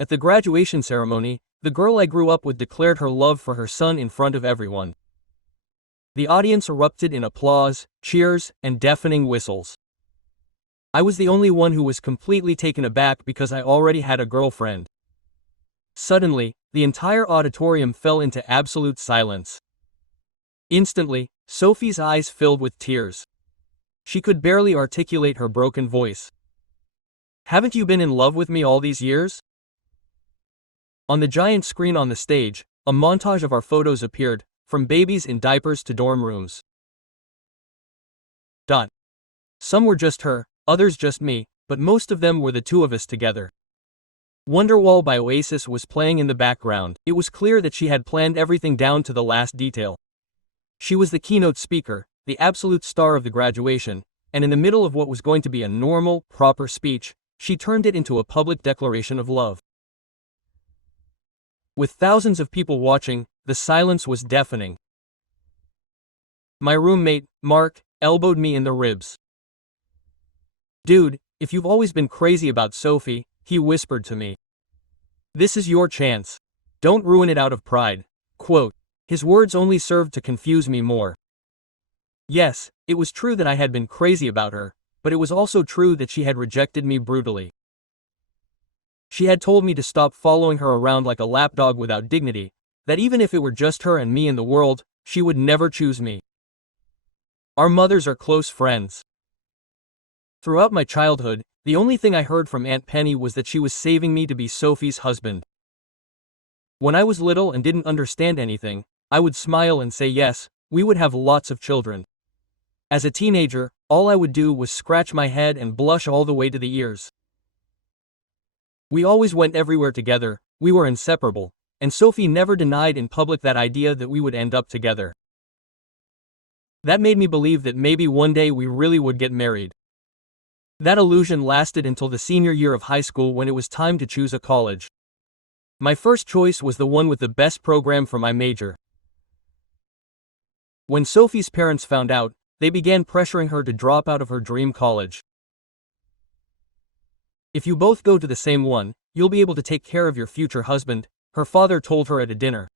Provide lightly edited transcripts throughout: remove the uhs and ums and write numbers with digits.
At the graduation ceremony, the girl I grew up with declared her love for her son in front of everyone. The audience erupted in applause, cheers, and deafening whistles. I was the only one who was completely taken aback because I already had a girlfriend. Suddenly, the entire auditorium fell into absolute silence. Instantly, Sophie's eyes filled with tears. She could barely articulate her broken voice. "Haven't you been in love with me all these years?" On the giant screen on the stage, a montage of our photos appeared, from babies in diapers to dorm rooms. Some were just her, others just me, but most of them were the two of us together. Wonderwall by Oasis was playing in the background. It was clear that she had planned everything down to the last detail. She was the keynote speaker, the absolute star of the graduation, and in the middle of what was going to be a normal, proper speech, she turned it into a public declaration of love. With thousands of people watching, the silence was deafening. My roommate, Mark, elbowed me in the ribs. "Dude, if you've always been crazy about Sophie," he whispered to me, "this is your chance. Don't ruin it out of pride." Quote. His words only served to confuse me more. Yes, it was true that I had been crazy about her, but it was also true that she had rejected me brutally. She had told me to stop following her around like a lapdog without dignity, that even if it were just her and me in the world, she would never choose me. Our mothers are close friends. Throughout my childhood, the only thing I heard from Aunt Penny was that she was saving me to be Sophie's husband. When I was little and didn't understand anything, I would smile and say yes, we would have lots of children. As a teenager, all I would do was scratch my head and blush all the way to the ears. We always went everywhere together, we were inseparable, and Sophie never denied in public that idea that we would end up together. That made me believe that maybe one day we really would get married. That illusion lasted until the senior year of high school when it was time to choose a college. My first choice was the one with the best program for my major. When Sophie's parents found out, they began pressuring her to drop out of her dream college. "If you both go to the same one, you'll be able to take care of your future husband," her father told her at a dinner.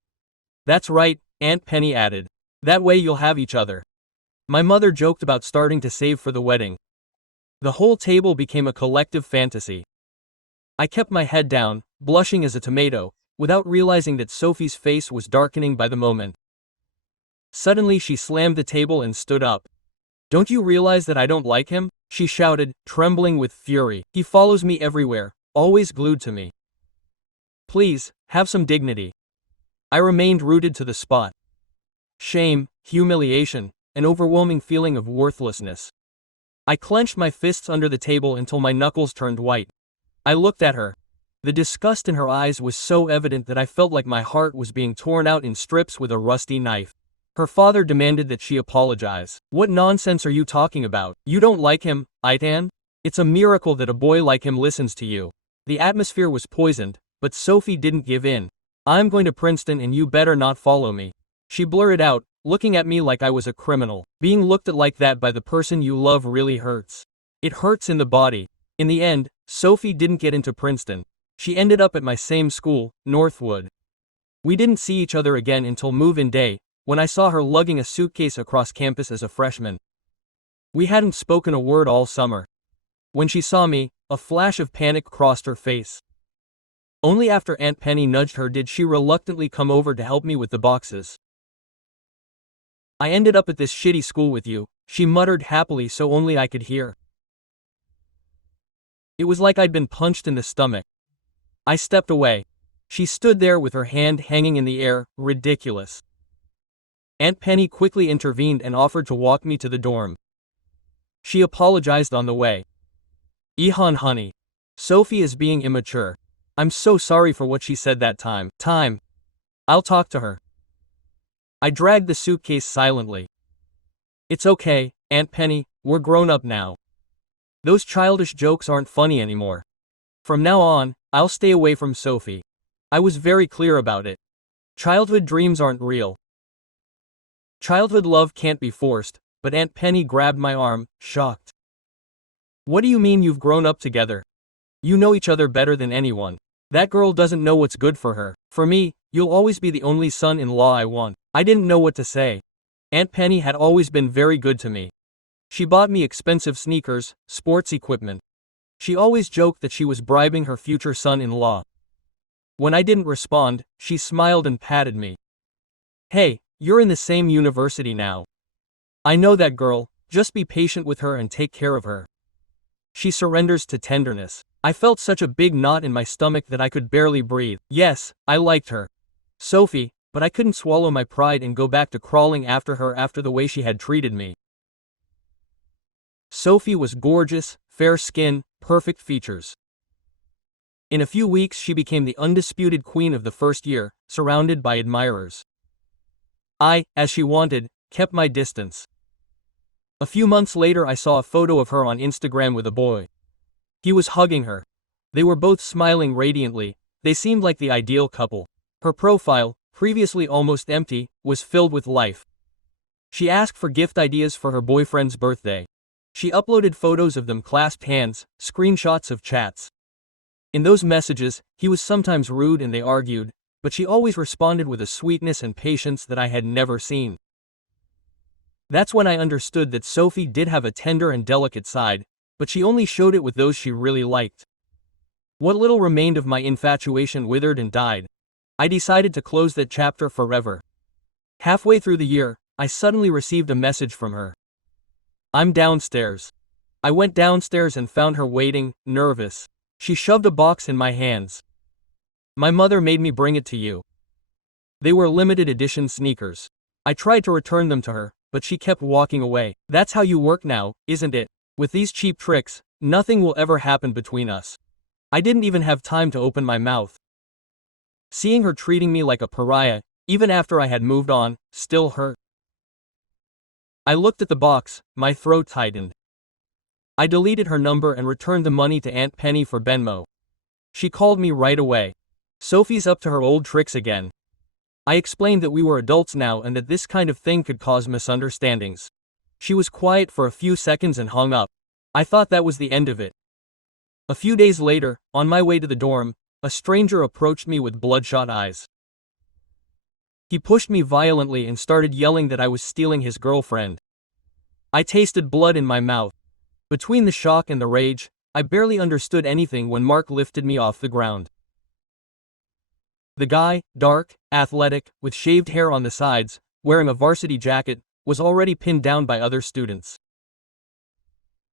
"That's right," Aunt Penny added. "That way you'll have each other." My mother joked about starting to save for the wedding. The whole table became a collective fantasy. I kept my head down, blushing as a tomato, without realizing that Sophie's face was darkening by the moment. Suddenly she slammed the table and stood up. "Don't you realize that I don't like him?" she shouted, trembling with fury. "He follows me everywhere, always glued to me. Please, have some dignity." I remained rooted to the spot. Shame, humiliation, an overwhelming feeling of worthlessness. I clenched my fists under the table until my knuckles turned white. I looked at her. The disgust in her eyes was so evident that I felt like my heart was being torn out in strips with a rusty knife. Her father demanded that she apologize. "What nonsense are you talking about? You don't like him, Aitan? It's a miracle that a boy like him listens to you." The atmosphere was poisoned, but Sophie didn't give in. "I'm going to Princeton and you better not follow me," she blurted out, looking at me like I was a criminal. Being looked at like that by the person you love really hurts. It hurts in the body. In the end, Sophie didn't get into Princeton. She ended up at my same school, Northwood. We didn't see each other again until move-in day, when I saw her lugging a suitcase across campus as a freshman. We hadn't spoken a word all summer. When she saw me, a flash of panic crossed her face. Only after Aunt Penny nudged her did she reluctantly come over to help me with the boxes. "I ended up at this shitty school with you," she muttered happily so only I could hear. It was like I'd been punched in the stomach. I stepped away. She stood there with her hand hanging in the air, ridiculous. Aunt Penny quickly intervened and offered to walk me to the dorm. She apologized on the way. "Ihan honey. Sophie is being immature. I'm so sorry for what she said that time. I'll talk to her." I dragged the suitcase silently. "It's okay, Aunt Penny, we're grown up now. Those childish jokes aren't funny anymore. From now on, I'll stay away from Sophie." I was very clear about it. Childhood dreams aren't real. Childhood love can't be forced, but Aunt Penny grabbed my arm, shocked. "What do you mean you've grown up together? You know each other better than anyone." That girl doesn't know what's good for her. For me, you'll always be the only son-in-law I want. I didn't know what to say. Aunt Penny had always been very good to me. She bought me expensive sneakers, sports equipment. She always joked that she was bribing her future son-in-law. When I didn't respond, she smiled and patted me. Hey, you're in the same university now. I know that girl, just be patient with her and take care of her. She surrenders to tenderness. I felt such a big knot in my stomach that I could barely breathe. Yes, I liked her. Sophie, but I couldn't swallow my pride and go back to crawling after her after the way she had treated me. Sophie was gorgeous, fair skin, perfect features. In a few weeks she became the undisputed queen of the first year, surrounded by admirers. I, as she wanted, kept my distance. A few months later I saw a photo of her on Instagram with a boy. He was hugging her. They were both smiling radiantly. They seemed like the ideal couple. Her profile, previously almost empty, was filled with life. She asked for gift ideas for her boyfriend's birthday. She uploaded photos of them clasped hands, screenshots of chats. In those messages, he was sometimes rude and they argued, but she always responded with a sweetness and patience that I had never seen. That's when I understood that Sophie did have a tender and delicate side, but she only showed it with those she really liked. What little remained of my infatuation withered and died. I decided to close that chapter forever. Halfway through the year, I suddenly received a message from her. I'm downstairs. I went downstairs and found her waiting, nervous. She shoved a box in my hands. My mother made me bring it to you. They were limited edition sneakers. I tried to return them to her, but she kept walking away. That's how you work now, isn't it? With these cheap tricks, nothing will ever happen between us. I didn't even have time to open my mouth. Seeing her treating me like a pariah, even after I had moved on, still hurt. I looked at the box, my throat tightened. I deleted her number and returned the money to Aunt Penny for Venmo. She called me right away. Sophie's up to her old tricks again. I explained that we were adults now and that this kind of thing could cause misunderstandings. She was quiet for a few seconds and hung up. I thought that was the end of it. A few days later, on my way to the dorm, a stranger approached me with bloodshot eyes. He pushed me violently and started yelling that I was stealing his girlfriend. I tasted blood in my mouth. Between the shock and the rage, I barely understood anything when Mark lifted me off the ground. The guy, dark, athletic, with shaved hair on the sides, wearing a varsity jacket, was already pinned down by other students.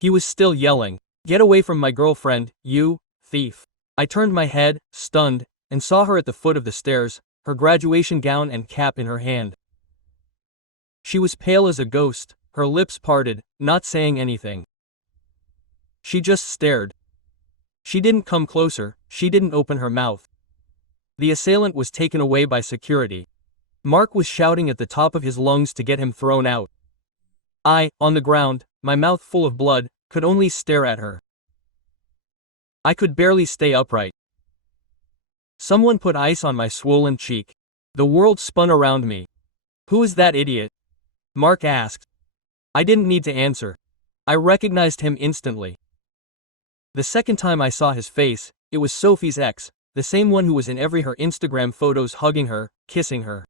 He was still yelling, "Get away from my girlfriend, you thief." I turned my head, stunned, and saw her at the foot of the stairs, her graduation gown and cap in her hand. She was pale as a ghost, her lips parted, not saying anything. She just stared. She didn't come closer, she didn't open her mouth. The assailant was taken away by security. Mark was shouting at the top of his lungs to get him thrown out. I, on the ground, my mouth full of blood, could only stare at her. I could barely stay upright. Someone put ice on my swollen cheek. The world spun around me. "Who is that idiot?" Mark asked. I didn't need to answer. I recognized him instantly. The second time I saw his face, it was Sophie's ex, the same one who was in every her Instagram photos hugging her, kissing her.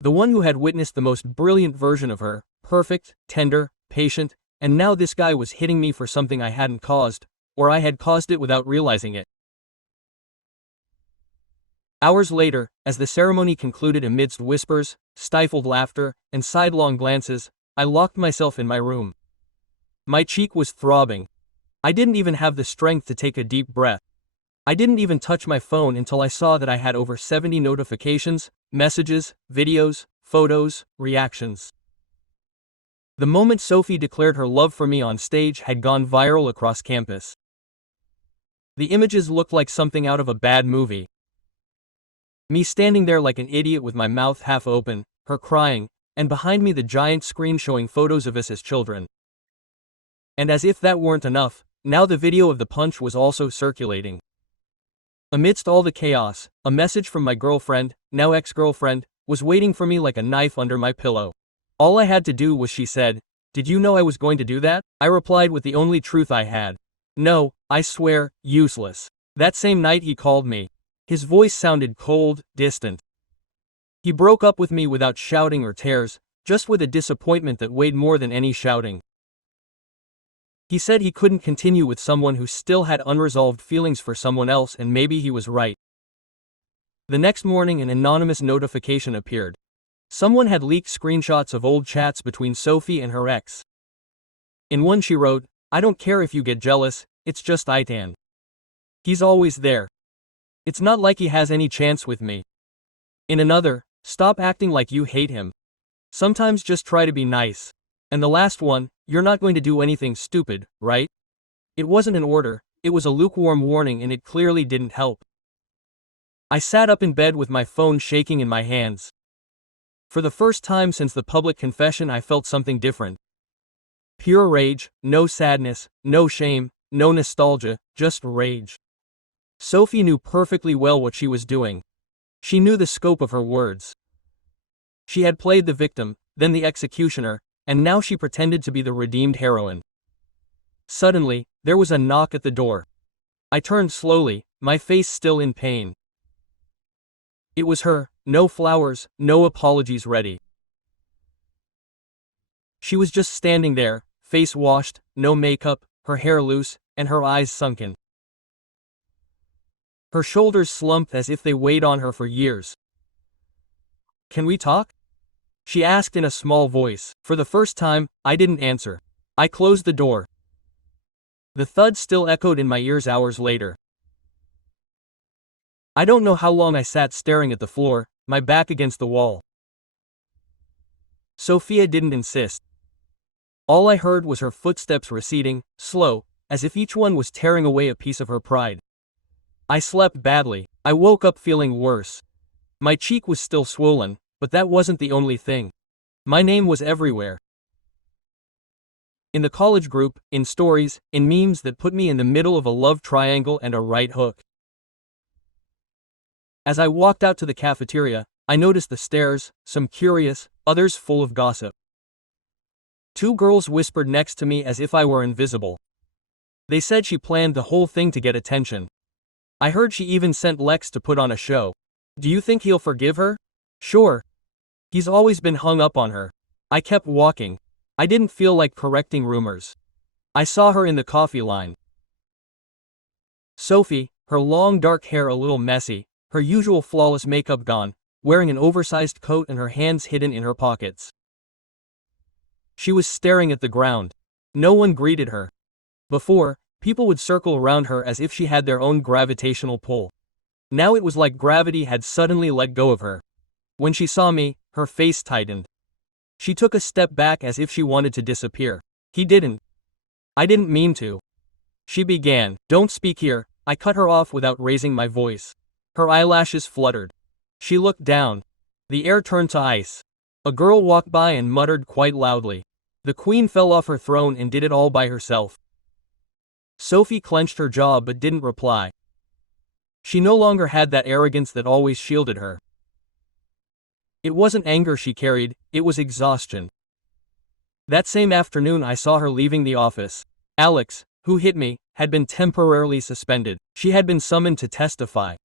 The one who had witnessed the most brilliant version of her, perfect, tender, patient, and now this guy was hitting me for something I hadn't caused, or I had caused it without realizing it. Hours later, as the ceremony concluded amidst whispers, stifled laughter, and sidelong glances, I locked myself in my room. My cheek was throbbing. I didn't even have the strength to take a deep breath. I didn't even touch my phone until I saw that I had over 70 notifications, messages, videos, photos, reactions. The moment Sophie declared her love for me on stage had gone viral across campus. The images looked like something out of a bad movie. Me standing there like an idiot with my mouth half open, her crying, and behind me the giant screen showing photos of us as children. And as if that weren't enough, now the video of the punch was also circulating. Amidst all the chaos, a message from my girlfriend, now ex-girlfriend, was waiting for me like a knife under my pillow. All I had to do was she said, "Did you know I was going to do that?" I replied with the only truth I had. "No, I swear, useless. That same night he called me. His voice sounded cold, distant. He broke up with me without shouting or tears, just with a disappointment that weighed more than any shouting. He said he couldn't continue with someone who still had unresolved feelings for someone else, and maybe he was right. The next morning an anonymous notification appeared. Someone had leaked screenshots of old chats between Sophie and her ex. In one she wrote, "I don't care if you get jealous, it's just Itan. He's always there. It's not like he has any chance with me." In another, "Stop acting like you hate him. Sometimes just try to be nice." And the last one, "You're not going to do anything stupid, right?" It wasn't an order, it was a lukewarm warning, and it clearly didn't help. I sat up in bed with my phone shaking in my hands. For the first time since the public confession I felt something different. Pure rage, no sadness, no shame, no nostalgia, just rage. Sophie knew perfectly well what she was doing. She knew the scope of her words. She had played the victim, then the executioner, and now she pretended to be the redeemed heroine. Suddenly, there was a knock at the door. I turned slowly, my face still in pain. It was her, no flowers, no apologies ready. She was just standing there, face washed, no makeup, her hair loose, and her eyes sunken. Her shoulders slumped as if they weighed on her for years. "Can we talk?" she asked in a small voice. For the first time, I didn't answer. I closed the door. The thud still echoed in my ears hours later. I don't know how long I sat staring at the floor, my back against the wall. Sophia didn't insist. All I heard was her footsteps receding, slow, as if each one was tearing away a piece of her pride. I slept badly. I woke up feeling worse. My cheek was still swollen, but that wasn't the only thing. My name was everywhere. In the college group, in stories, in memes that put me in the middle of a love triangle and a right hook. As I walked out to the cafeteria, I noticed the stares, some curious, others full of gossip. Two girls whispered next to me as if I were invisible. They said she planned the whole thing to get attention. I heard she even sent Lex to put on a show. Do you think he'll forgive her? Sure. He's always been hung up on her. I kept walking. I didn't feel like correcting rumors. I saw her in the coffee line. Sophie, her long dark hair a little messy, her usual flawless makeup gone, wearing an oversized coat and her hands hidden in her pockets. She was staring at the ground. No one greeted her. Before, people would circle around her as if she had their own gravitational pull. Now it was like gravity had suddenly let go of her. When she saw me, her face tightened. She took a step back as if she wanted to disappear. He didn't. I didn't mean to. She began. "Don't speak here." I cut her off without raising my voice. Her eyelashes fluttered. She looked down. The air turned to ice. A girl walked by and muttered quite loudly. The queen fell off her throne and did it all by herself. Sophie clenched her jaw but didn't reply. She no longer had that arrogance that always shielded her. It wasn't anger she carried, it was exhaustion. That same afternoon I saw her leaving the office. Alex, who hit me, had been temporarily suspended. She had been summoned to testify.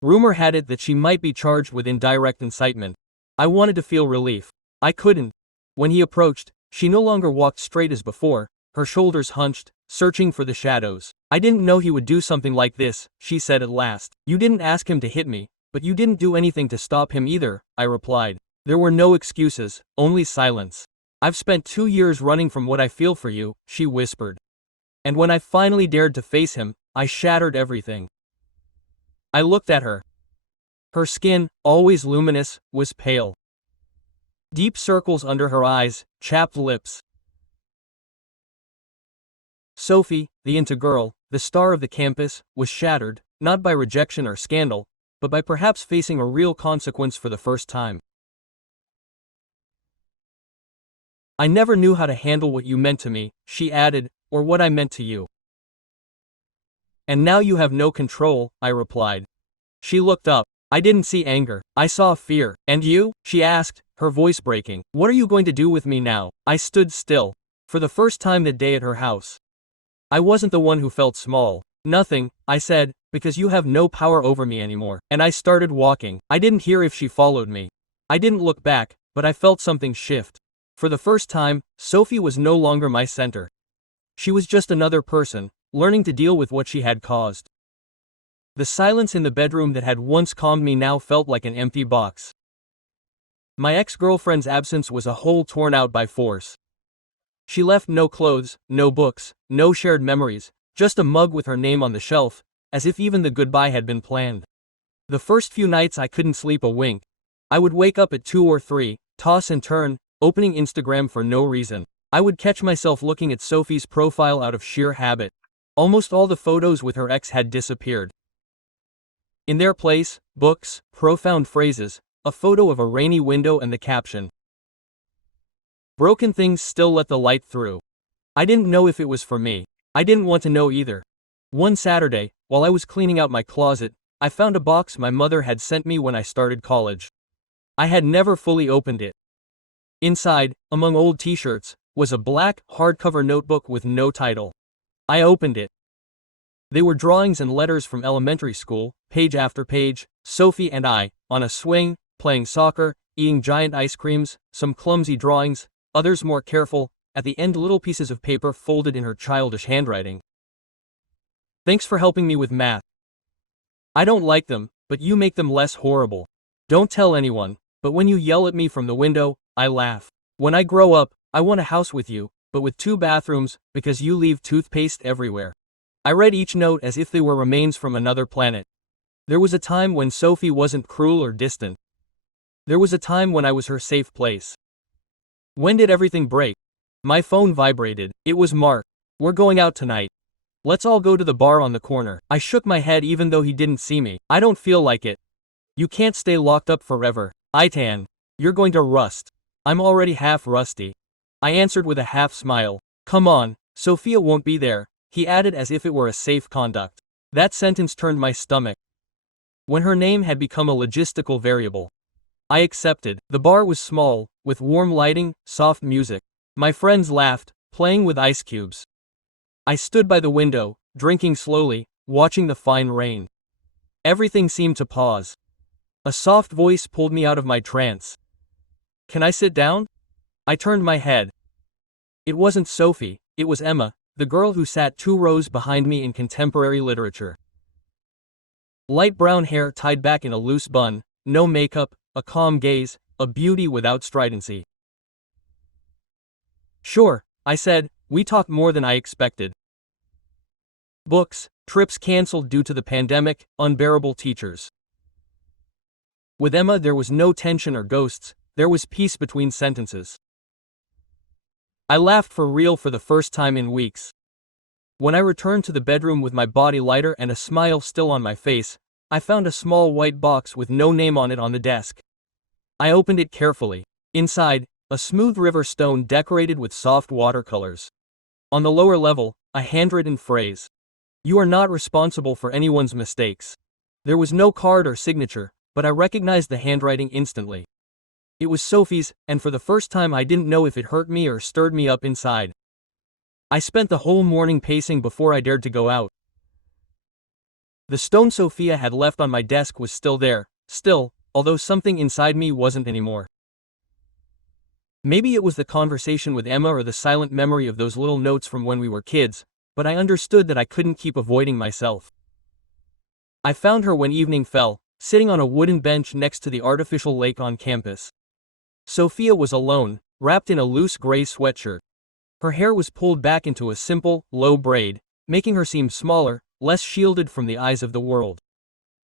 Rumor had it that she might be charged with indirect incitement. I wanted to feel relief. I couldn't. When he approached, she no longer walked straight as before, her shoulders hunched, searching for the shadows. "I didn't know he would do something like this," she said at last. "You didn't ask him to hit me, but you didn't do anything to stop him either," I replied. There were no excuses, only silence. "I've spent 2 years running from what I feel for you," she whispered. And when I finally dared to face him, I shattered everything. I looked at her. Her skin, always luminous, was pale. Deep circles under her eyes, chapped lips. Sophie, the into girl, the star of the campus, was shattered, not by rejection or scandal, but by perhaps facing a real consequence for the first time. "I never knew how to handle what you meant to me," she added, "or what I meant to you." "And now you have no control," I replied. She looked up. I didn't see anger. I saw fear. "And you?" she asked, her voice breaking. "What are you going to do with me now?" I stood still. For the first time that day at her house. I wasn't the one who felt small. Nothing, I said, because you have no power over me anymore. And I started walking. I didn't hear if she followed me. I didn't look back, but I felt something shift. For the first time, Sophie was no longer my center. She was just another person, learning to deal with what she had caused. The silence in the bedroom that had once calmed me now felt like an empty box. My ex-girlfriend's absence was a hole torn out by force. She left no clothes, no books, no shared memories, just a mug with her name on the shelf, as if even the goodbye had been planned. The first few nights I couldn't sleep a wink. I would wake up at 2 or 3, toss and turn, opening Instagram for no reason. I would catch myself looking at Sophie's profile out of sheer habit. Almost all the photos with her ex had disappeared. In their place, books, profound phrases, a photo of a rainy window and the caption, "Broken things still let the light through." I didn't know if it was for me. I didn't want to know either. One Saturday, while I was cleaning out my closet, I found a box my mother had sent me when I started college. I had never fully opened it. Inside, among old t-shirts, was a black, hardcover notebook with no title. I opened it. They were drawings and letters from elementary school, page after page, Sophie and I, on a swing, playing soccer, eating giant ice creams, some clumsy drawings, others more careful, at the end little pieces of paper folded in her childish handwriting. "Thanks for helping me with math. I don't like them, but you make them less horrible. Don't tell anyone, but when you yell at me from the window, I laugh. When I grow up, I want a house with you, but with 2 bathrooms, because you leave toothpaste everywhere." I read each note as if they were remains from another planet. There was a time when Sophie wasn't cruel or distant. There was a time when I was her safe place. When did everything break? My phone vibrated. It was Mark. "We're going out tonight. Let's all go to the bar on the corner." I shook my head even though he didn't see me. "I don't feel like it. You can't stay locked up forever. Itan. You're going to rust." "I'm already half rusty," I answered with a half smile. "Come on, Sophia won't be there," he added as if it were a safe conduct. That sentence turned my stomach. When her name had become a logistical variable, I accepted. The bar was small, with warm lighting, soft music. My friends laughed, playing with ice cubes. I stood by the window, drinking slowly, watching the fine rain. Everything seemed to pause. A soft voice pulled me out of my trance. "Can I sit down?" I turned my head. It wasn't Sophie, it was Emma, the girl who sat 2 rows behind me in contemporary literature. Light brown hair tied back in a loose bun, no makeup, a calm gaze, a beauty without stridency. "Sure," I said, "we talked more than I expected. Books, trips canceled due to the pandemic, unbearable teachers." With Emma there was no tension or ghosts, there was peace between sentences. I laughed for real for the first time in weeks. When I returned to the bedroom with my body lighter and a smile still on my face, I found a small white box with no name on it on the desk. I opened it carefully. Inside, a smooth river stone decorated with soft watercolors. On the lower level, a handwritten phrase. "You are not responsible for anyone's mistakes." There was no card or signature, but I recognized the handwriting instantly. It was Sophie's, and for the first time I didn't know if it hurt me or stirred me up inside. I spent the whole morning pacing before I dared to go out. The stone Sophia had left on my desk was still there, although something inside me wasn't anymore. Maybe it was the conversation with Emma or the silent memory of those little notes from when we were kids, but I understood that I couldn't keep avoiding myself. I found her when evening fell, sitting on a wooden bench next to the artificial lake on campus. Sophia was alone, wrapped in a loose gray sweatshirt. Her hair was pulled back into a simple, low braid, making her seem smaller, less shielded from the eyes of the world.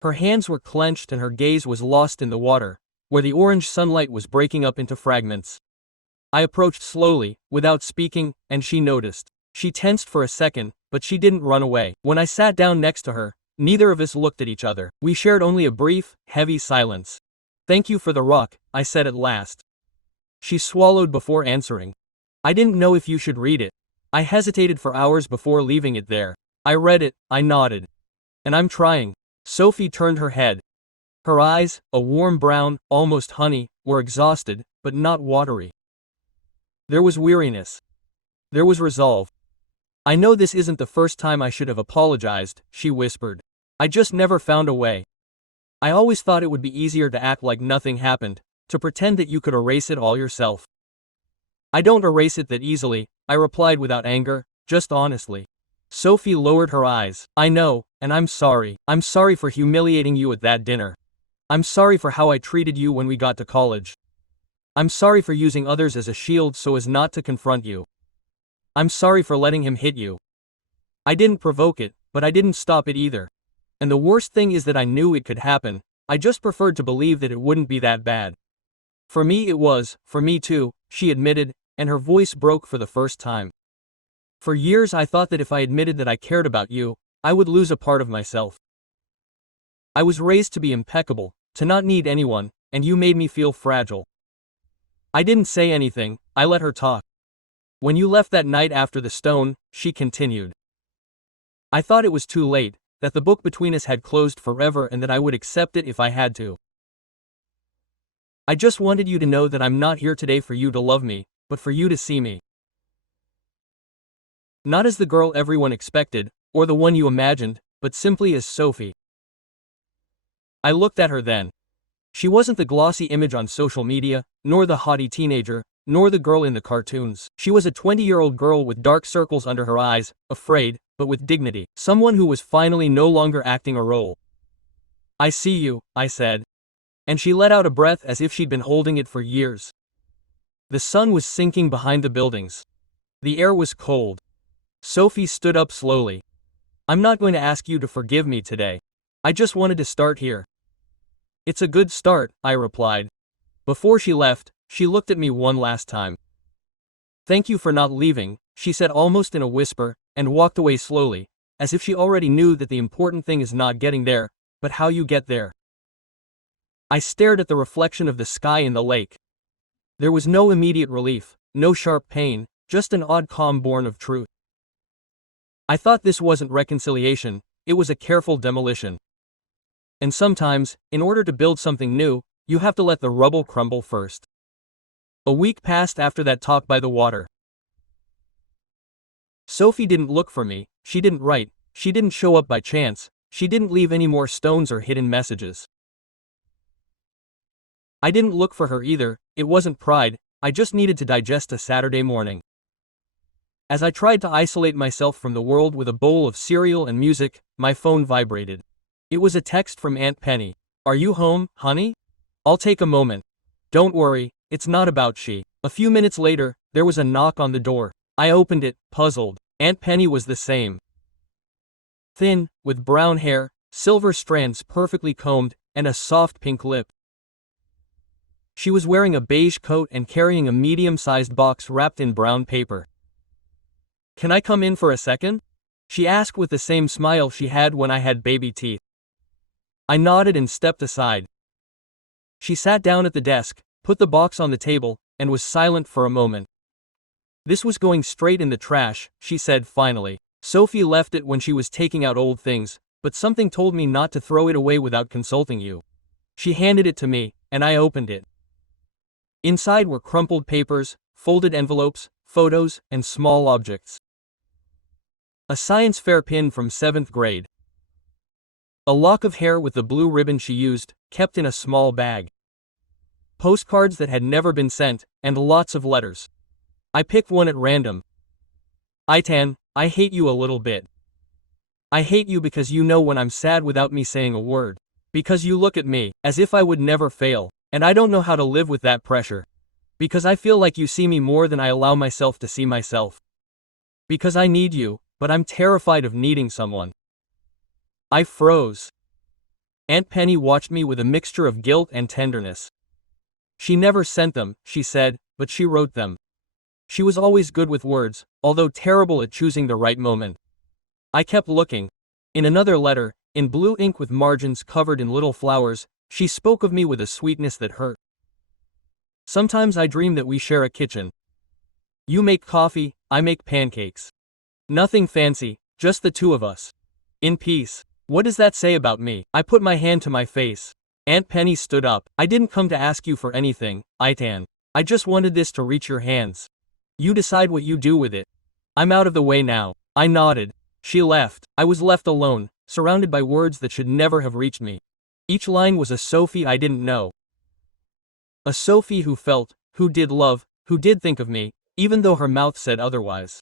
Her hands were clenched and her gaze was lost in the water, where the orange sunlight was breaking up into fragments. I approached slowly, without speaking, and she noticed. She tensed for a second, but she didn't run away. When I sat down next to her, neither of us looked at each other. We shared only a brief, heavy silence. "Thank you for the rock," I said at last. She swallowed before answering. "I didn't know if you should read it." I hesitated for hours before leaving it there. I read it, I nodded. "And I'm trying." Sophie turned her head. Her eyes, a warm brown, almost honey, were exhausted, but not watery. There was weariness. There was resolve. I know this isn't the first time I should have apologized, she whispered. I just never found a way. I always thought it would be easier to act like nothing happened, to pretend that you could erase it all yourself. I don't erase it that easily, I replied without anger, just honestly. Sophie lowered her eyes. I know, and I'm sorry. I'm sorry for humiliating you at that dinner. I'm sorry for how I treated you when we got to college. I'm sorry for using others as a shield so as not to confront you. I'm sorry for letting him hit you. I didn't provoke it, but I didn't stop it either. And the worst thing is that I knew it could happen, I just preferred to believe that it wouldn't be that bad. For me it was, for me too, she admitted, and her voice broke for the first time. For years I thought that if I admitted that I cared about you, I would lose a part of myself. I was raised to be impeccable, to not need anyone, and you made me feel fragile. I didn't say anything, I let her talk. When you left that night after the stone, she continued. I thought it was too late, that the book between us had closed forever and that I would accept it if I had to. I just wanted you to know that I'm not here today for you to love me, but for you to see me. Not as the girl everyone expected, or the one you imagined, but simply as Sophie. I looked at her then. She wasn't the glossy image on social media, nor the haughty teenager, nor the girl in the cartoons. She was a 20-year-old girl with dark circles under her eyes, afraid, but with dignity. Someone who was finally no longer acting a role. I see you, I said. And she let out a breath as if she'd been holding it for years. The sun was sinking behind the buildings. The air was cold. Sophie stood up slowly. I'm not going to ask you to forgive me today. I just wanted to start here. It's a good start, I replied. Before she left, she looked at me one last time. Thank you for not leaving, she said almost in a whisper, and walked away slowly, as if she already knew that the important thing is not getting there, but how you get there. I stared at the reflection of the sky in the lake. There was no immediate relief, no sharp pain, just an odd calm born of truth. I thought this wasn't reconciliation, it was a careful demolition. And sometimes, in order to build something new, you have to let the rubble crumble first. A week passed after that talk by the water. Sophie didn't look for me, she didn't write, she didn't show up by chance, she didn't leave any more stones or hidden messages. I didn't look for her either, it wasn't pride, I just needed to digest a Saturday morning. As I tried to isolate myself from the world with a bowl of cereal and music, my phone vibrated. It was a text from Aunt Penny. Are you home, honey? I'll take a moment. Don't worry, it's not about she. A few minutes later, there was a knock on the door. I opened it, puzzled. Aunt Penny was the same. Thin, with brown hair, silver strands perfectly combed, and a soft pink lip. She was wearing a beige coat and carrying a medium-sized box wrapped in brown paper. Can I come in for a second? She asked with the same smile she had when I had baby teeth. I nodded and stepped aside. She sat down at the desk, put the box on the table, and was silent for a moment. This was going straight in the trash, she said finally. Sophie left it when she was taking out old things, but something told me not to throw it away without consulting you. She handed it to me, and I opened it. Inside were crumpled papers, folded envelopes, photos, and small objects. A science fair pin from 7th grade. A lock of hair with the blue ribbon she used, kept in a small bag. Postcards that had never been sent, and lots of letters. I picked one at random. Itan, I hate you a little bit. I hate you because you know when I'm sad without me saying a word. Because you look at me, as if I would never fail, and I don't know how to live with that pressure. Because I feel like you see me more than I allow myself to see myself. Because I need you, but I'm terrified of needing someone. I froze. Aunt Penny watched me with a mixture of guilt and tenderness. She never sent them, she said, but she wrote them. She was always good with words, although terrible at choosing the right moment. I kept looking. In another letter, in blue ink with margins covered in little flowers, she spoke of me with a sweetness that hurt. Sometimes I dream that we share a kitchen. You make coffee, I make pancakes. Nothing fancy, just the two of us. In peace. What does that say about me? I put my hand to my face. Aunt Penny stood up. I didn't come to ask you for anything, Itan. I just wanted this to reach your hands. You decide what you do with it. I'm out of the way now. I nodded. She left. I was left alone, surrounded by words that should never have reached me. Each line was a Sophie I didn't know. A Sophie who felt, who did love, who did think of me, even though her mouth said otherwise.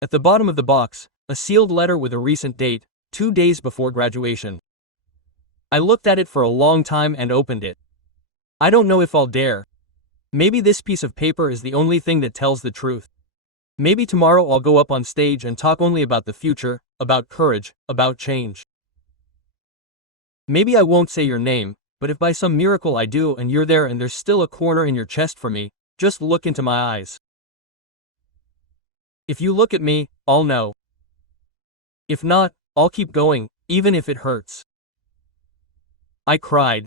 At the bottom of the box, a sealed letter with a recent date, 2 days before graduation. I looked at it for a long time and opened it. I don't know if I'll dare. Maybe this piece of paper is the only thing that tells the truth. Maybe tomorrow I'll go up on stage and talk only about the future, about courage, about change. Maybe I won't say your name, but if by some miracle I do and you're there and there's still a corner in your chest for me, just look into my eyes. If you look at me, I'll know. If not, I'll keep going, even if it hurts. I cried.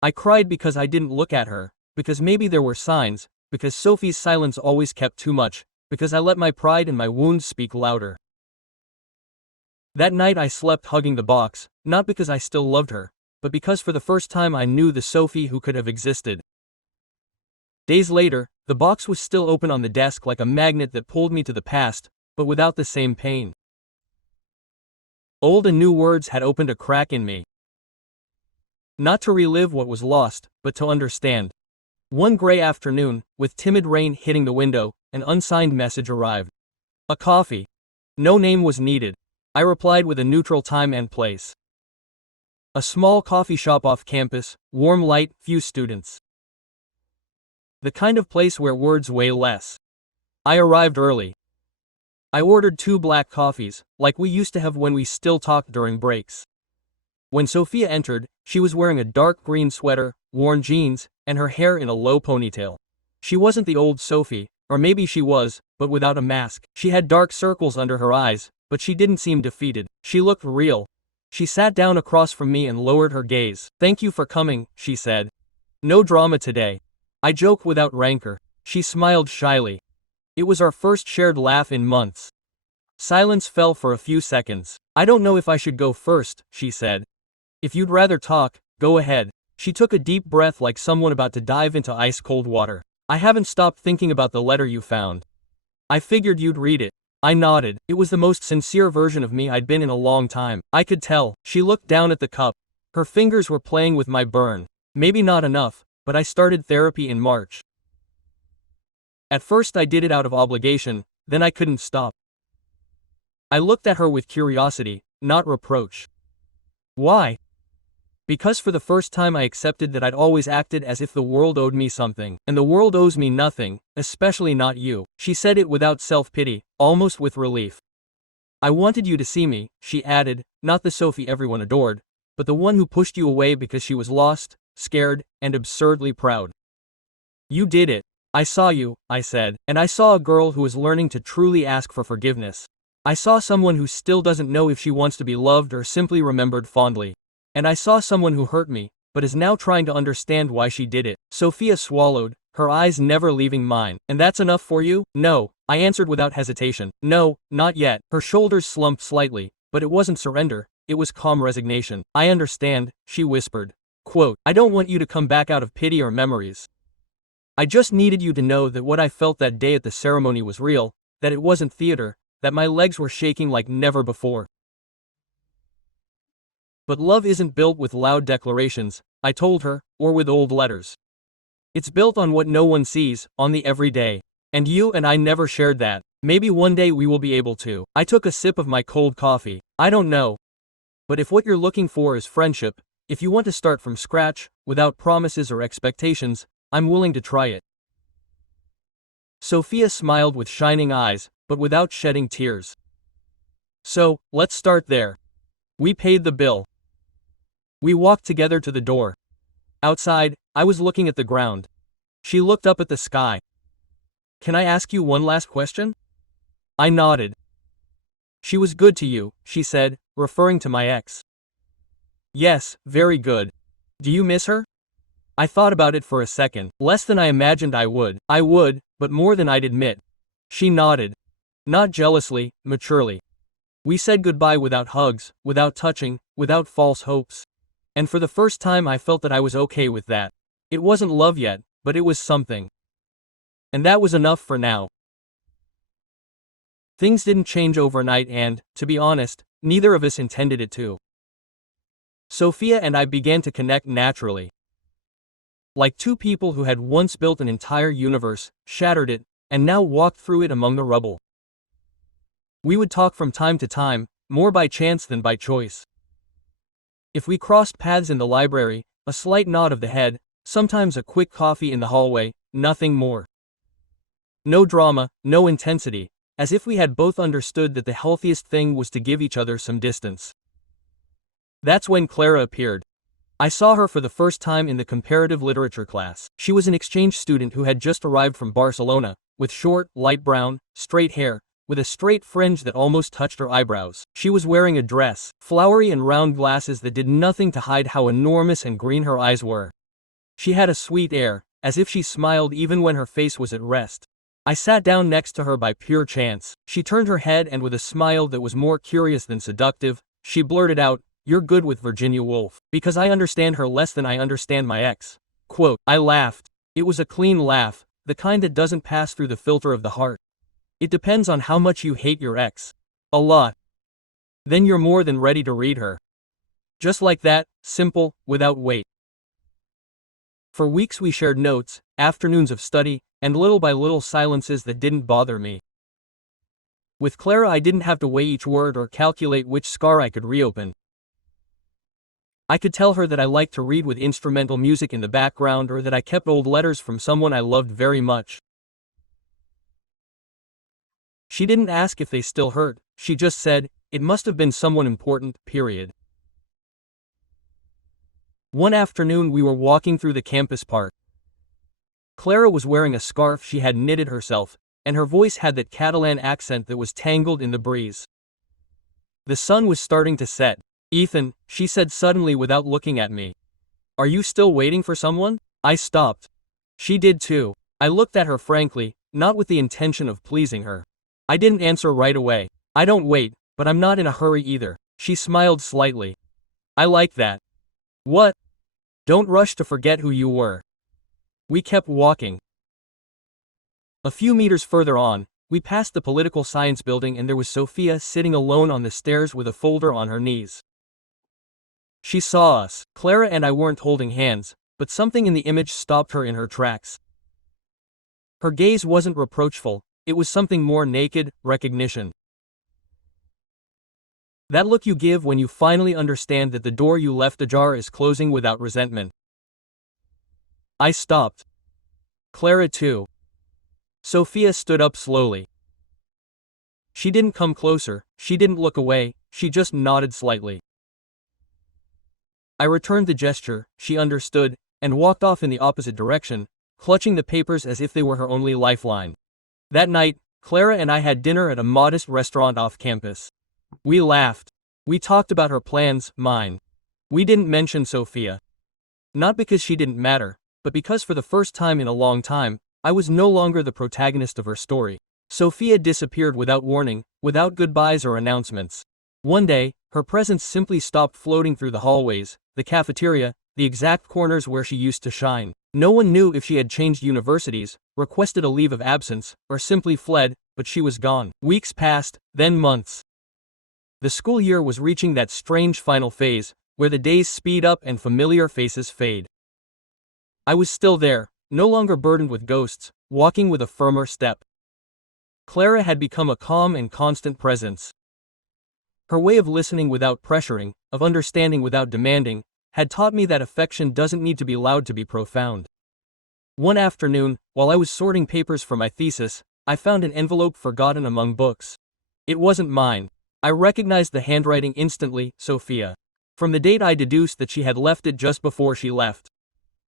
I cried because I didn't look at her, because maybe there were signs, because Sophie's silence always kept too much, because I let my pride and my wounds speak louder. That night I slept hugging the box, not because I still loved her, but because for the first time I knew the Sophie who could have existed. Days later, the box was still open on the desk like a magnet that pulled me to the past, but without the same pain. Old and new words had opened a crack in me. Not to relive what was lost, but to understand. One gray afternoon, with timid rain hitting the window, an unsigned message arrived. A coffee. No name was needed. I replied with a neutral time and place. A small coffee shop off campus, warm light, few students. The kind of place where words weigh less. I arrived early. I ordered 2 black coffees, like we used to have when we still talked during breaks. When Sophia entered, she was wearing a dark green sweater, worn jeans, and her hair in a low ponytail. She wasn't the old Sophie, or maybe she was, but without a mask. She had dark circles under her eyes, but she didn't seem defeated. She looked real. She sat down across from me and lowered her gaze. "Thank you for coming," she said. "No drama today." I joked without rancor. She smiled shyly. It was our first shared laugh in months. Silence fell for a few seconds. "I don't know if I should go first," she said. "If you'd rather talk, go ahead." She took a deep breath like someone about to dive into ice-cold water. "I haven't stopped thinking about the letter you found. I figured you'd read it." I nodded. It was the most sincere version of me I'd been in a long time. I could tell. She looked down at the cup. Her fingers were playing with my burn. Maybe not enough, but I started therapy in March. At first I did it out of obligation, then I couldn't stop. I looked at her with curiosity, not reproach. Why? Because for the first time I accepted that I'd always acted as if the world owed me something, and the world owes me nothing, especially not you. She said it without self-pity, almost with relief. "I wanted you to see me," she added, "not the Sophie everyone adored, but the one who pushed you away because she was lost, scared, and absurdly proud. You did it. I saw you," I said, "and I saw a girl who is learning to truly ask for forgiveness. I saw someone who still doesn't know if she wants to be loved or simply remembered fondly. And I saw someone who hurt me, but is now trying to understand why she did it." Sophia swallowed, her eyes never leaving mine. "And that's enough for you?" "No," I answered without hesitation. "No, not yet." Her shoulders slumped slightly, but it wasn't surrender, it was calm resignation. "I understand," she whispered. Quote, "I don't want you to come back out of pity or memories. I just needed you to know that what I felt that day at the ceremony was real, that it wasn't theater, that my legs were shaking like never before." But love isn't built with loud declarations, I told her, or with old letters. It's built on what no one sees, on the everyday. And you and I never shared that. Maybe one day we will be able to. I took a sip of my cold coffee. I don't know. But if what you're looking for is friendship, if you want to start from scratch, without promises or expectations, I'm willing to try it. Sophia smiled with shining eyes, but without shedding tears. "So, let's start there." We paid the bill. We walked together to the door. Outside, I was looking at the ground. She looked up at the sky. "Can I ask you one last question?" I nodded. "She was good to you," she said, referring to my ex. "Yes, very good. Do you miss her?" I thought about it for a second. Less than I imagined I would. I would, but more than I'd admit. She nodded. Not jealously, maturely. We said goodbye without hugs, without touching, without false hopes. And for the first time I felt that I was okay with that. It wasn't love yet, but it was something. And that was enough for now. Things didn't change overnight and, to be honest, neither of us intended it to. Sophia and I began to connect naturally. Like two people who had once built an entire universe, shattered it, and now walked through it among the rubble. We would talk from time to time, more by chance than by choice. If we crossed paths in the library, a slight nod of the head, sometimes a quick coffee in the hallway, nothing more. No drama, no intensity, as if we had both understood that the healthiest thing was to give each other some distance. That's when Clara appeared. I saw her for the first time in the comparative literature class. She was an exchange student who had just arrived from Barcelona, with short, light brown, straight hair, with a straight fringe that almost touched her eyebrows. She was wearing a dress, flowery and round glasses that did nothing to hide how enormous and green her eyes were. She had a sweet air, as if she smiled even when her face was at rest. I sat down next to her by pure chance. She turned her head and with a smile that was more curious than seductive, she blurted out, "You're good with Virginia Woolf." "Because I understand her less than I understand my ex." Quote. I laughed. It was a clean laugh, the kind that doesn't pass through the filter of the heart. It depends on how much you hate your ex. A lot. Then you're more than ready to read her. Just like that, simple, without weight. For weeks we shared notes, afternoons of study, and little by little silences that didn't bother me. With Clara I didn't have to weigh each word or calculate which scar I could reopen. I could tell her that I liked to read with instrumental music in the background or that I kept old letters from someone I loved very much. She didn't ask if they still hurt, she just said, it must have been someone important, period. One afternoon we were walking through the campus park. Clara was wearing a scarf she had knitted herself, and her voice had that Catalan accent that was tangled in the breeze. The sun was starting to set. "Ethan," she said suddenly without looking at me. "Are you still waiting for someone?" I stopped. She did too. I looked at her frankly, not with the intention of pleasing her. I didn't answer right away. "I don't wait, but I'm not in a hurry either." She smiled slightly. "I like that." "What?" "Don't rush to forget who you were." We kept walking. A few meters further on, we passed the political science building and there was Sophia sitting alone on the stairs with a folder on her knees. She saw us. Clara and I weren't holding hands, but something in the image stopped her in her tracks. Her gaze wasn't reproachful, it was something more naked, recognition. That look you give when you finally understand that the door you left ajar is closing without resentment. I stopped. Clara too. Sophia stood up slowly. She didn't come closer, she didn't look away, she just nodded slightly. I returned the gesture, she understood, and walked off in the opposite direction, clutching the papers as if they were her only lifeline. That night, Clara and I had dinner at a modest restaurant off campus. We laughed. We talked about her plans, mine. We didn't mention Sophia. Not because she didn't matter, but because for the first time in a long time, I was no longer the protagonist of her story. Sophia disappeared without warning, without goodbyes or announcements. One day, her presence simply stopped floating through the hallways, the cafeteria, the exact corners where she used to shine. No one knew if she had changed universities, requested a leave of absence, or simply fled, but she was gone. Weeks passed, then months. The school year was reaching that strange final phase, where the days speed up and familiar faces fade. I was still there, no longer burdened with ghosts, walking with a firmer step. Clara had become a calm and constant presence. Her way of listening without pressuring, of understanding without demanding, had taught me that affection doesn't need to be loud to be profound. One afternoon, while I was sorting papers for my thesis, I found an envelope forgotten among books. It wasn't mine. I recognized the handwriting instantly, Sophia. From the date I deduced that she had left it just before she left.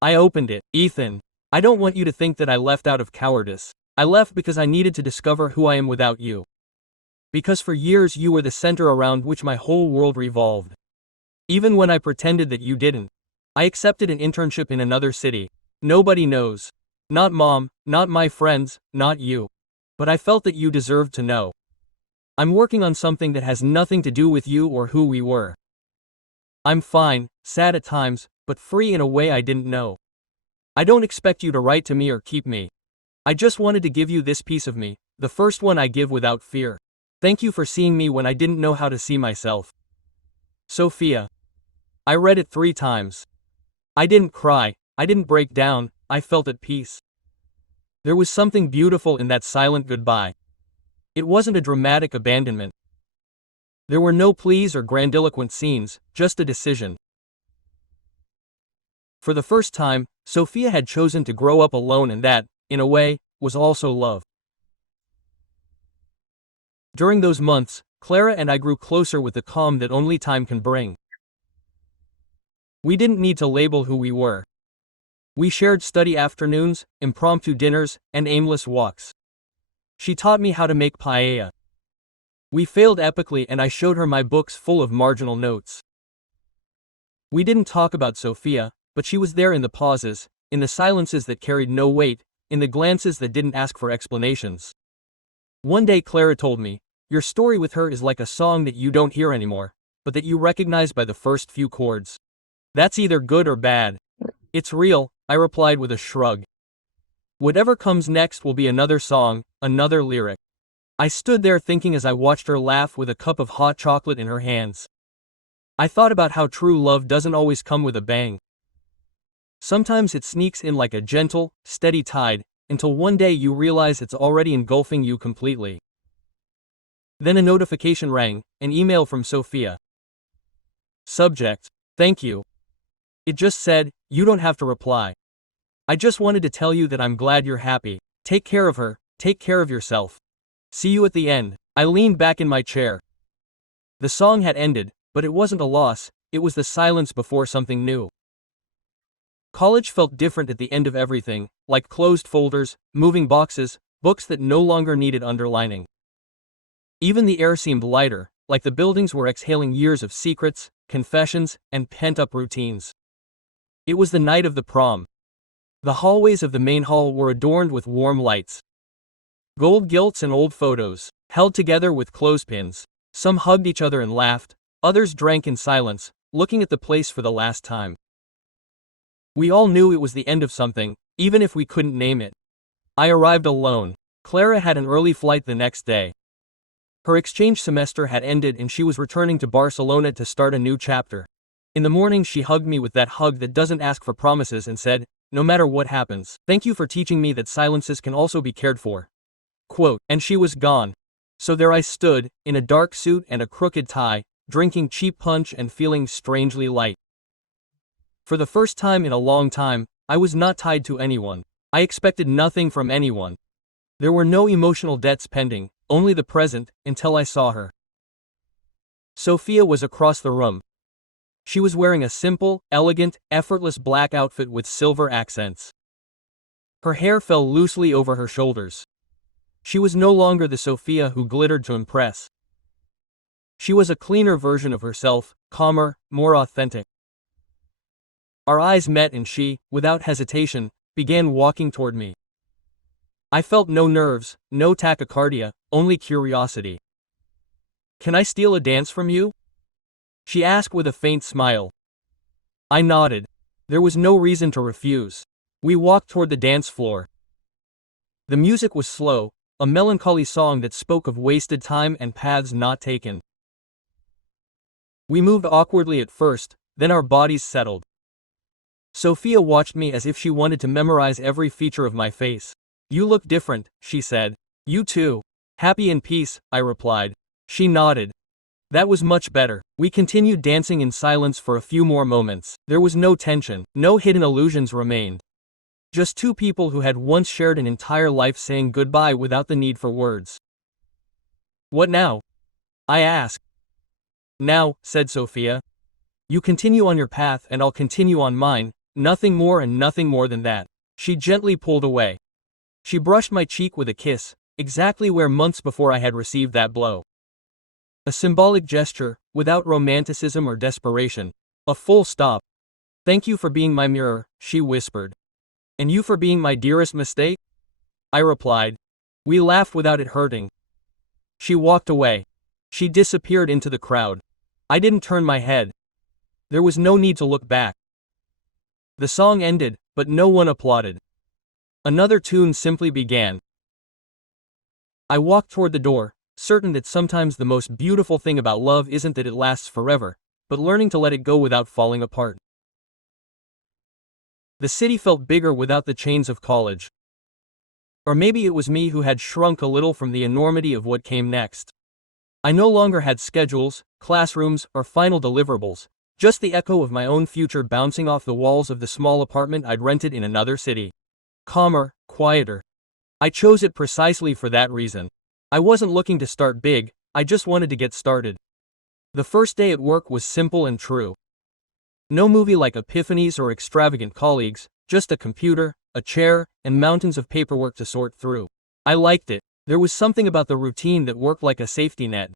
I opened it. "Ethan, I don't want you to think that I left out of cowardice. I left because I needed to discover who I am without you. Because for years you were the center around which my whole world revolved. Even when I pretended that you didn't. I accepted an internship in another city. Nobody knows. Not Mom, not my friends, not you. But I felt that you deserved to know. I'm working on something that has nothing to do with you or who we were. I'm fine, sad at times, but free in a way I didn't know. I don't expect you to write to me or keep me. I just wanted to give you this piece of me, the first one I give without fear. Thank you for seeing me when I didn't know how to see myself. Sophia. I read it 3 times. I didn't cry, I didn't break down, I felt at peace. There was something beautiful in that silent goodbye. It wasn't a dramatic abandonment. There were no pleas or grandiloquent scenes, just a decision. For the first time, Sophia had chosen to grow up alone, and that, in a way, was also love. During those months, Clara and I grew closer with the calm that only time can bring. We didn't need to label who we were. We shared study afternoons, impromptu dinners, and aimless walks. She taught me how to make paella. We failed epically, and I showed her my books full of marginal notes. We didn't talk about Sophia, but she was there in the pauses, in the silences that carried no weight, in the glances that didn't ask for explanations. One day Clara told me, "Your story with her is like a song that you don't hear anymore, but that you recognize by the first few chords. That's either good or bad." "It's real," I replied with a shrug. "Whatever comes next will be another song, another lyric." I stood there thinking as I watched her laugh with a cup of hot chocolate in her hands. I thought about how true love doesn't always come with a bang. Sometimes it sneaks in like a gentle, steady tide, until one day you realize it's already engulfing you completely. Then a notification rang, an email from Sophia. Subject: Thank you. It just said, "You don't have to reply. I just wanted to tell you that I'm glad you're happy. Take care of her, take care of yourself. See you at the end." I leaned back in my chair. The song had ended, but it wasn't a loss, it was the silence before something new. College felt different at the end of everything, like closed folders, moving boxes, books that no longer needed underlining. Even the air seemed lighter, like the buildings were exhaling years of secrets, confessions, and pent-up routines. It was the night of the prom. The hallways of the main hall were adorned with warm lights. Gold gilts and old photos, held together with clothespins. Some hugged each other and laughed, others drank in silence, looking at the place for the last time. We all knew it was the end of something, even if we couldn't name it. I arrived alone. Clara had an early flight the next day. Her exchange semester had ended and she was returning to Barcelona to start a new chapter. In the morning she hugged me with that hug that doesn't ask for promises and said, "No matter what happens, thank you for teaching me that silences can also be cared for." Quote, and she was gone. So there I stood, in a dark suit and a crooked tie, drinking cheap punch and feeling strangely light. For the first time in a long time, I was not tied to anyone. I expected nothing from anyone. There were no emotional debts pending, only the present, until I saw her. Sophia was across the room. She was wearing a simple, elegant, effortless black outfit with silver accents. Her hair fell loosely over her shoulders. She was no longer the Sophia who glittered to impress. She was a cleaner version of herself, calmer, more authentic. Our eyes met and she, without hesitation, began walking toward me. I felt no nerves, no tachycardia, only curiosity. "Can I steal a dance from you?" she asked with a faint smile. I nodded. There was no reason to refuse. We walked toward the dance floor. The music was slow, a melancholy song that spoke of wasted time and paths not taken. We moved awkwardly at first, then our bodies settled. Sophia watched me as if she wanted to memorize every feature of my face. "You look different," she said. "You too." "Happy and peace," I replied. She nodded. That was much better. We continued dancing in silence for a few more moments. There was no tension, no hidden illusions remained. Just two people who had once shared an entire life saying goodbye without the need for words. "What now?" I asked. "Now," said Sophia. "You continue on your path and I'll continue on mine, nothing more and nothing more than that." She gently pulled away. She brushed my cheek with a kiss, exactly where months before I had received that blow. A symbolic gesture, without romanticism or desperation. A full stop. "Thank you for being my mirror," she whispered. "And you for being my dearest mistake?" I replied. We laughed without it hurting. She walked away. She disappeared into the crowd. I didn't turn my head. There was no need to look back. The song ended, but no one applauded. Another tune simply began. I walked toward the door, certain that sometimes the most beautiful thing about love isn't that it lasts forever, but learning to let it go without falling apart. The city felt bigger without the chains of college. Or maybe it was me who had shrunk a little from the enormity of what came next. I no longer had schedules, classrooms, or final deliverables, just the echo of my own future bouncing off the walls of the small apartment I'd rented in another city. Calmer, quieter. I chose it precisely for that reason. I wasn't looking to start big, I just wanted to get started. The first day at work was simple and true. No movie like epiphanies or extravagant colleagues, just a computer, a chair, and mountains of paperwork to sort through. I liked it. There was something about the routine that worked like a safety net.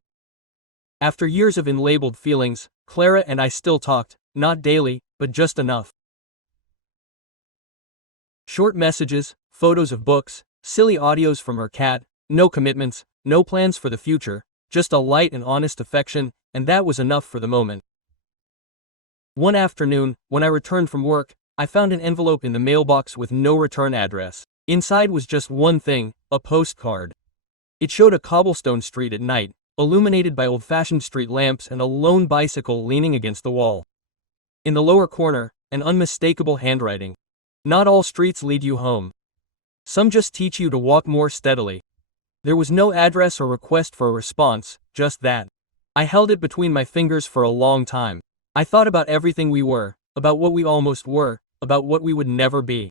After years of unlabeled feelings, Clara and I still talked, not daily, but just enough. Short messages, photos of books, silly audios from her cat, no commitments, no plans for the future, just a light and honest affection, and that was enough for the moment. One afternoon, when I returned from work, I found an envelope in the mailbox with no return address. Inside was just one thing, a postcard. It showed a cobblestone street at night, illuminated by old-fashioned street lamps and a lone bicycle leaning against the wall. In the lower corner, an unmistakable handwriting. Not all streets lead you home. Some just teach you to walk more steadily. There was no address or request for a response, just that. I held it between my fingers for a long time. I thought about everything we were, about what we almost were, about what we would never be.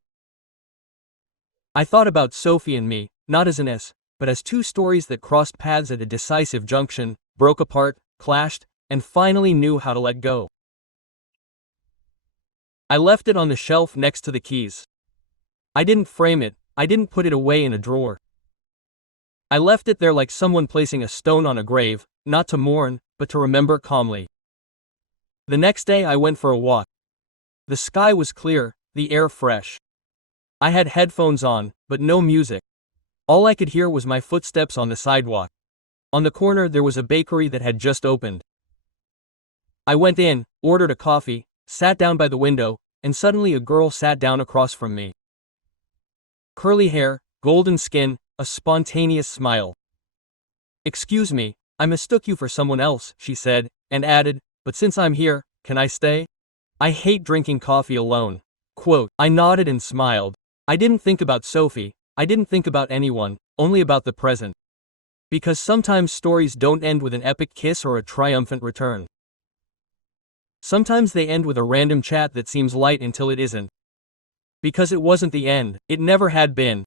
I thought about Sophie and me, not as an S, but as two stories that crossed paths at a decisive junction, broke apart, clashed, and finally knew how to let go. I left it on the shelf next to the keys. I didn't frame it, I didn't put it away in a drawer. I left it there like someone placing a stone on a grave, not to mourn, but to remember calmly. The next day I went for a walk. The sky was clear, the air fresh. I had headphones on, but no music. All I could hear was my footsteps on the sidewalk. On the corner there was a bakery that had just opened. I went in, ordered a coffee, sat down by the window, and suddenly a girl sat down across from me. Curly hair, golden skin, a spontaneous smile. "Excuse me, I mistook you for someone else," she said, and added, "but since I'm here, can I stay? I hate drinking coffee alone." Quote, I nodded and smiled. I didn't think about Sophie, I didn't think about anyone, only about the present. Because sometimes stories don't end with an epic kiss or a triumphant return. Sometimes they end with a random chat that seems light until it isn't. Because it wasn't the end, it never had been,